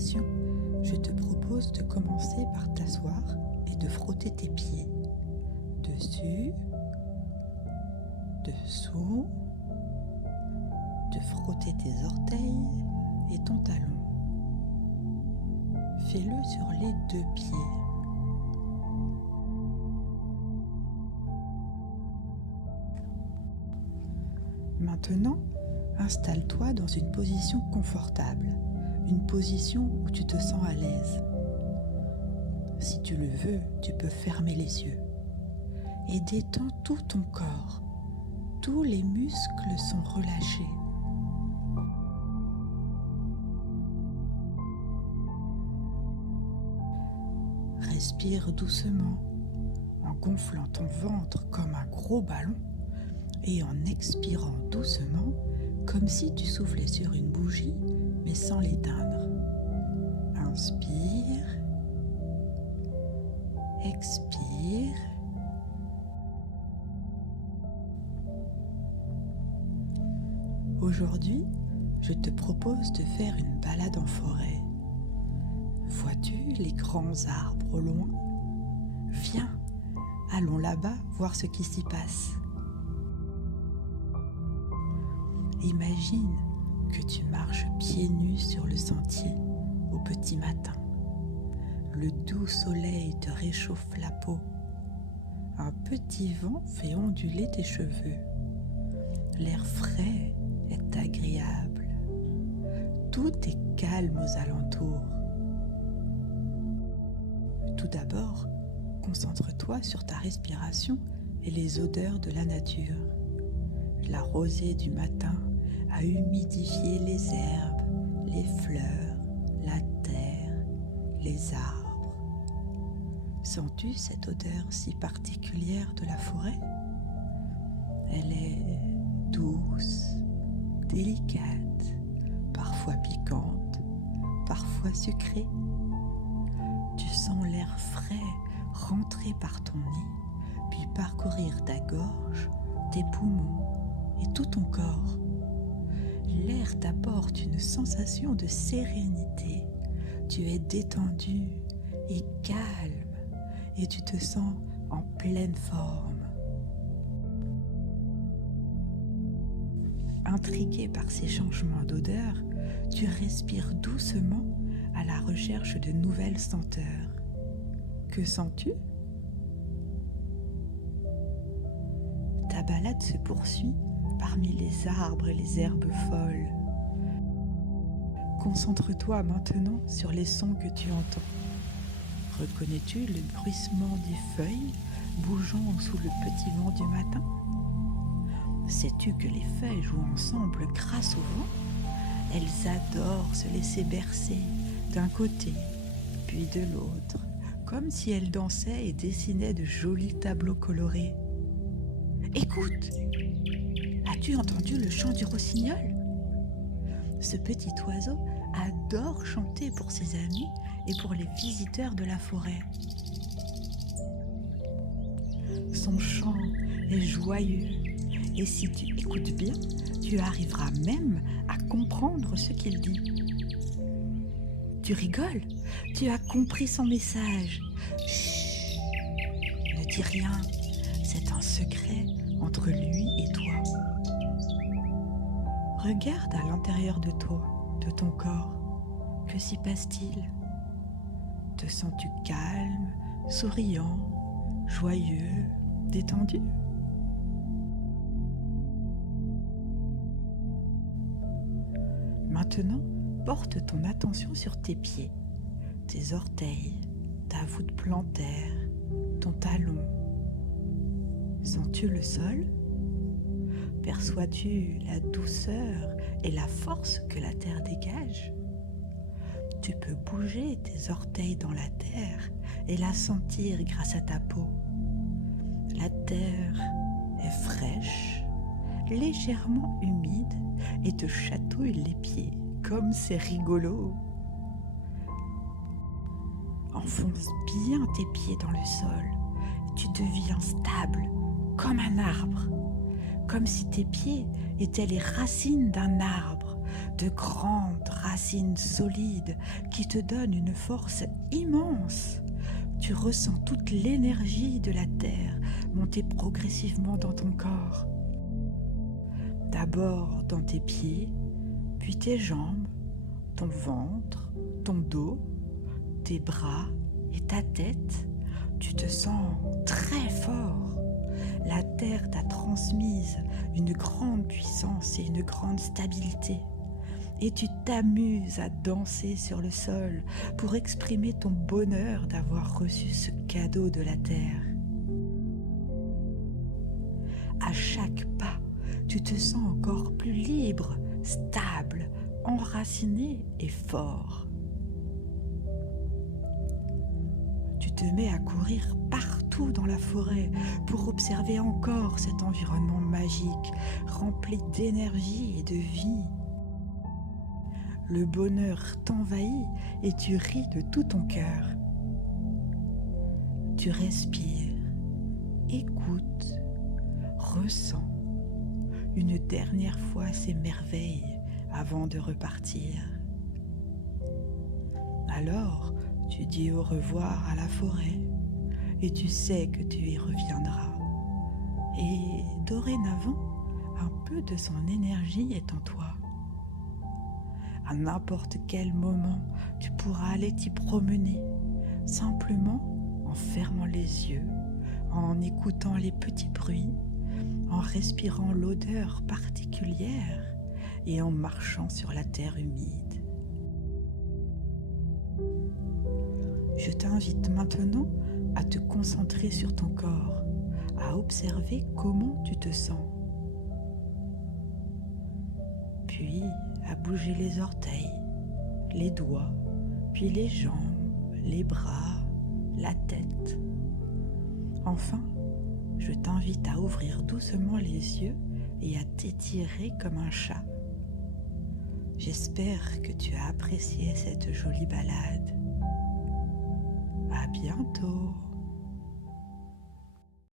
respiration, je te propose de commencer par t'asseoir et de frotter tes pieds. Dessus, dessous, de frotter tes orteils et ton talon. Fais-le sur les deux pieds. Maintenant, installe-toi dans une position confortable, une position où tu te sens à l'aise. Si tu le veux, tu peux fermer les yeux et détends tout ton corps. Tous les muscles sont relâchés. Respire doucement en gonflant ton ventre comme un gros ballon et en expirant doucement comme si tu soufflais sur une bougie mais sans l'éteindre. Inspire, expire. Aujourd'hui, je te propose de faire une balade en forêt. Vois-tu les grands arbres au loin? Viens, allons là-bas voir ce qui s'y passe. Imagine que tu marches pieds nus sur le sentier au petit matin. Le doux soleil te réchauffe la peau. Un petit vent fait onduler tes cheveux. L'air frais est agréable. Tout est calme aux alentours. Tout d'abord, concentre-toi sur ta respiration et les odeurs de la nature. La rosée du matin a humidifié les herbes, les fleurs, la terre, les arbres. Sens-tu cette odeur si particulière de la forêt? Elle est douce, délicate, parfois piquante, parfois sucrée. Tu sens l'air frais rentrer par ton nez, puis parcourir ta gorge, tes poumons et tout ton corps. L'air t'apporte une sensation de sérénité. Tu es détendu et calme et tu te sens en pleine forme. Intrigué par ces changements d'odeur, tu respires doucement à la recherche de nouvelles senteurs. Que sens-tu? Ta balade se poursuit parmi les arbres et les herbes folles. Concentre-toi maintenant sur les sons que tu entends. Reconnais-tu le bruissement des feuilles bougeant sous le petit vent du matin? Sais-tu que les feuilles jouent ensemble grâce au vent? Elles adorent se laisser bercer d'un côté, puis de l'autre, comme si elles dansaient et dessinaient de jolis tableaux colorés. Écoute! As-tu entendu le chant du rossignol? Ce petit oiseau adore chanter pour ses amis et pour les visiteurs de la forêt. Son chant est joyeux et si tu écoutes bien, tu arriveras même à comprendre ce qu'il dit. Tu rigoles? Tu as compris son message. Chut! Ne dis rien, c'est un secret entre lui et toi. Regarde à l'intérieur de toi, de ton corps. Que s'y passe-t-il? Te sens-tu calme, souriant, joyeux, détendu? Maintenant, porte ton attention sur tes pieds, tes orteils, ta voûte plantaire, ton talon. Sens-tu le sol? Perçois-tu la douceur et la force que la terre dégage? Tu peux bouger tes orteils dans la terre et la sentir grâce à ta peau. La terre est fraîche, légèrement humide et te chatouille les pieds, comme c'est rigolo. Enfonce bien tes pieds dans le sol. Tu deviens stable, comme un arbre. Comme si tes pieds étaient les racines d'un arbre de grandes racines solides qui te donnent une force immense. Tu ressens toute l'énergie de la terre monter progressivement dans ton corps. D'abord dans tes pieds, puis tes jambes, ton ventre, ton dos, tes bras et ta tête. Tu te sens très fort. La terre t'a transmise une grande puissance et une grande stabilité. Et tu t'amuses à danser sur le sol pour exprimer ton bonheur d'avoir reçu ce cadeau de la terre. À chaque pas, tu te sens encore plus libre, stable, enraciné et fort. Tu te mets à courir partout dans la forêt pour observer encore cet environnement magique, rempli d'énergie et de vie. Le bonheur t'envahit et tu ris de tout ton cœur. Tu respires, écoutes, ressens une dernière fois ces merveilles avant de repartir. Alors, tu dis au revoir à la forêt et tu sais que tu y reviendras. Et dorénavant, un peu de son énergie est en toi. À n'importe quel moment, tu pourras aller t'y promener, simplement en fermant les yeux, en écoutant les petits bruits, en respirant l'odeur particulière et en marchant sur la terre humide. Je t'invite maintenant à te concentrer sur ton corps, à observer comment tu te sens. Puis à bouger les orteils, les doigts, puis les jambes, les bras, la tête. Enfin, je t'invite à ouvrir doucement les yeux et à t'étirer comme un chat. J'espère que tu as apprécié cette jolie balade. À bientôt.